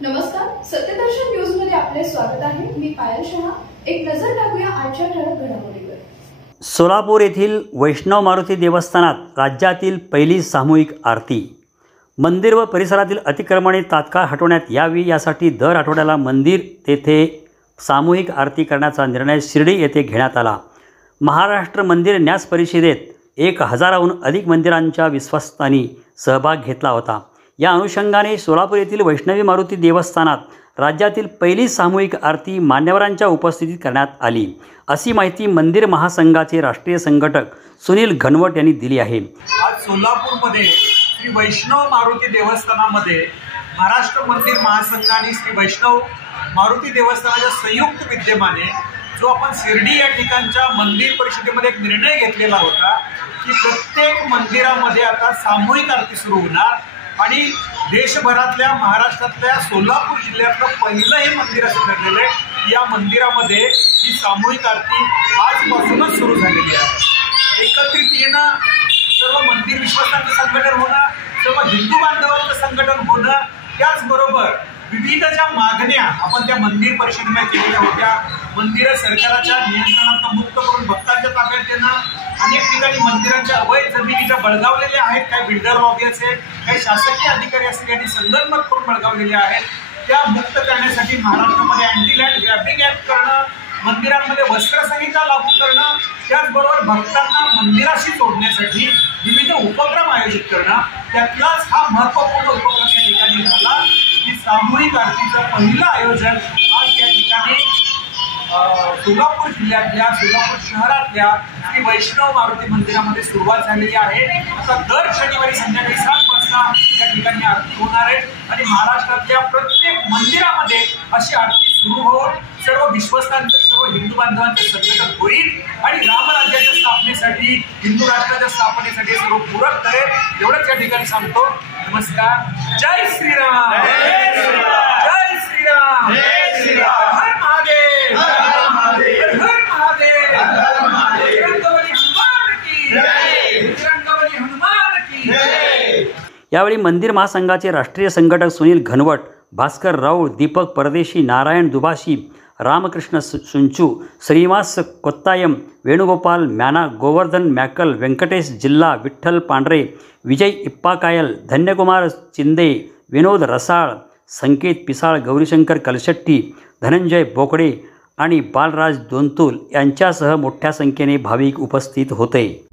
नमस्कार, सत्यदर्शन न्यूज मध्ये आपले स्वागत आहे। मी पायल शहा। एक नजर टाकूया आजच्या ठळक घडामोडीवर। सोलापूर येथील वैष्णव मारुती देवस्थानात राज्यातील पहिली सामूहिक आरती। मंदिर व परिसरातील अतिक्रमणे तात्काळ हटवण्यात यावी यासाठी दर आठवड्याला मंदिर तेथे सामूहिक आरती करण्याचा निर्णय शिर्डी येथे घेण्यात आला। महाराष्ट्र मंदिर न्यास परिषदेत 1000हून अधिक मंदिरांच्या विश्वासांनी सहभाग घेतला होता। या अनुषंगाने सोलापूर येथील वैष्णवी मारुती देवस्थानात राज्यातील पहिली सामूहिक आरती मान्यवरांच्या उपस्थितीत करण्यात आली, अशी माहिती मंदिर महासंघाचे राष्ट्रीय संघटक सुनील घनवट यांनी दिली आहे। आज सोलापूरमध्ये श्री वैष्णव मारुती देवस्थानामध्ये महाराष्ट्र मंदिर महासंघ आणि श्री वैष्णव मारुती देवस्थानाच्या संयुक्त विद्यमाने जो आपण शिर्डी या ठिकाणच्या मंदिर परिषदेमध्ये एक निर्णय घेतलेला होता की प्रत्येक मंदिरामध्ये आता सामूहिक आरती सुरू होणार आणि देशभरातल्या महाराष्ट्रातल्या सोलापूर जिल्ह्यातलं पहिलं हे मंदिर असं ठरलेलं आहे। या मंदिरामध्ये ही सामूहिक आरती आजपासूनच सुरू झालेली आहे। एकत्रितीनं सर्व मंदिर विश्वासांचं संघटन होणं, सर्व हिंदू बांधवांचं संघटन होणं, त्याचबरोबर विविध ज्या मागण्या आपण त्या मंदिर परिषदेमध्ये केलेल्या होत्या, मंदिरं सरकारच्या नियंत्रणातून मुक्त करून भक्तांच्या ताब्यात देणं, अनेक ठिकाणी मंदिरांच्या अवैध जमिनीच्या बळगावलेल्या आहेत, काही बिल्डर लॉबी असेल, काही शासकीय अधिकारी असतील यांनी संगनमत करून बळगावलेल्या आहेत, त्या मुक्त करण्यासाठी महाराष्ट्रामध्ये अँटी लँड ग्रॅबिंग ऍक्ट करणं, मंदिरांमध्ये वस्त्रसंहिता लागू करणं, त्याचबरोबर भक्तांना मंदिराशी जोडण्यासाठी विविध उपक्रम आयोजित करणं, त्यातलाच हा महत्त्वपूर्ण उपक्रम या ठिकाणी झाला की सामूहिक आरतीचं पहिलं आयोजन आज या ठिकाणी सोलापूर जिल्ह्यातल्या सोलापूर शहरातल्या श्री वैष्णव मारुती मंदिरामध्ये सुरुवात झालेली आहे। आता दर शनिवारी संध्याकाळी 7 वाजता या ठिकाणी आरती होणार आहे आणि महाराष्ट्रातल्या प्रत्येक मंदिरामध्ये अशी आरती सुरू होऊन सर्व विश्वासांचं सर्व हिंदू बांधवांचं संघटन होईल आणि रामराज्याच्या स्थापनेसाठी हिंदू राष्ट्राच्या स्थापनेसाठी सर्व पूरक करेल एवढंच या ठिकाणी सांगतो। नमस्कार। जय श्रीराम, जय श्रीराम, जय श्रीराम, जय श्रीराम। हर महादेव, हर महादेव, हर महादेव, हर महादेव। रंगवली हनुमान की जय, रंगवली हनुमान की जय। यावेळी मंदिर महासंघाचे राष्ट्रीय संघटक सुनील घनवट, भास्कर राऊळ, दीपक परदेशी, नारायण दुभाषी, रामकृष्ण सुंचू, श्रीनिवास कोत्तायम, वेणुगोपाल म्याना, गोवर्धन मॅकल, व्यंकटेश जिल्हा, विठ्ठल पांढरे, विजय इप्पाकायल, धन्यकुमार चिंदे, विनोद रसाळ, संकेत पिसाळ, गौरीशंकर कलशेट्टी, धनंजय बोकडे आणि बालराज दोंतुल यांच्यासह मोठ्या संख्येने भाविक उपस्थित होते।